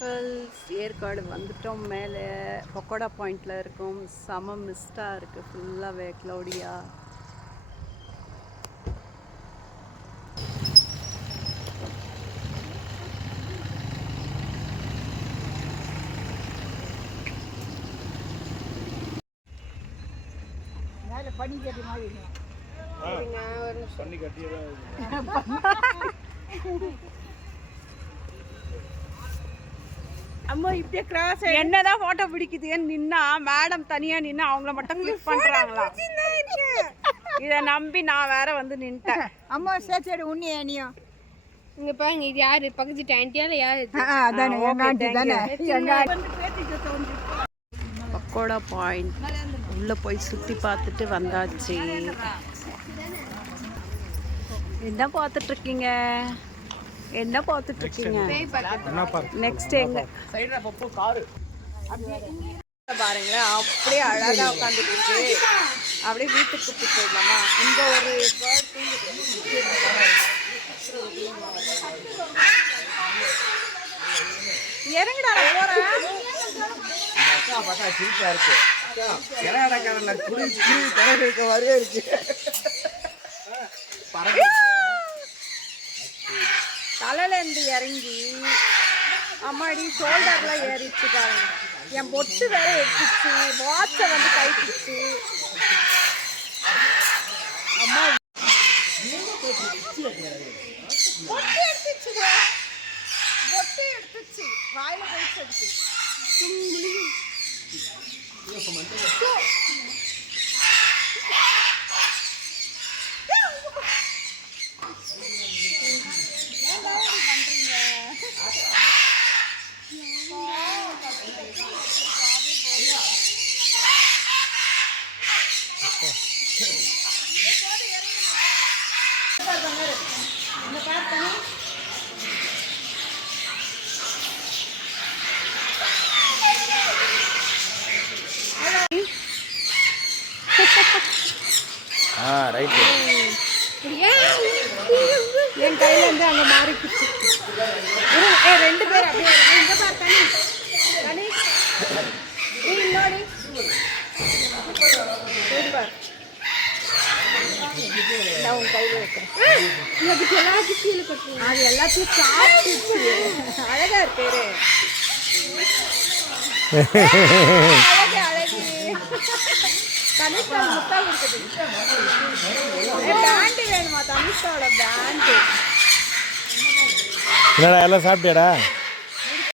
ஏற்காடு வந்துட்டோம். மேலே பக்கோடா பாயிண்டில் இருக்கும். செம மிஸ்டாக இருக்குது, ஃபுல்லாகவே க்ளௌடியாக. பண்ணி கட்டி மாதிரி அம்மா இப்படியே கிராஸ் என்னதான் போட்டோ பிடிக்குதுன்னு நின்னா மேடம் தனியா நின்னா அவங்கள மட்டும் கிளிக் பண்றாங்களா? இதை நம்பி நான் வேற வந்து நின்ட்டேன். அம்மா சேச்சேடு உன்னி ஏனியும் இங்க பாருங்க, இது யாரு பக்கத்து ஆண்டியால யாரு? அதானே எங்க ஆண்டி தானே. பக்கோடா பாயிண்ட் உள்ள போய் சுத்தி பார்த்துட்டு வந்தாச்சு. என்ன பார்த்துட்டு இருக்கீங்க? என்ன பார்த்துட்டு இருக்கீங்க? நெக்ஸ்ட் எங்க பாருங்களேன், அப்படியே அழகா உட்காந்துட்டு இருக்கு. அப்படியே வீட்டுக்கு கூப்பிட்டு போயிடலாமா? இங்க ஒரு இறங்குடா போறேன். தலையில இருந்து இறங்கி அம்மாடி ஷோல்டர்லாம் ஏறிச்சு பாருங்க. என் பொட்டு வேற எடுத்துச்சு, வாட்சை வந்து கைட்டுச்சு. அம்மா பொட்டு எடுத்துச்சு, வாயில போயிடுச்சு. என் கையில இருந்து அங்க மாறிக்குச்சு. ரெண்டு பேர் அப்படியே இங்க பாரு தனி தனி இன்னொரு சூப்பர். நான் உன் கையில வைக்கிறேன். அது எல்லாத்தையும் சாப்பிட்டுச்சு. அழகா பேரு அழகு அழகு. தனிஷ்கா முட்டா கொடுக்குது. பேண்ட் வேணுமா? தனிஷ்காவோட பேண்ட். என்னடா எல்லாம் சாப்பிட்டியாடா?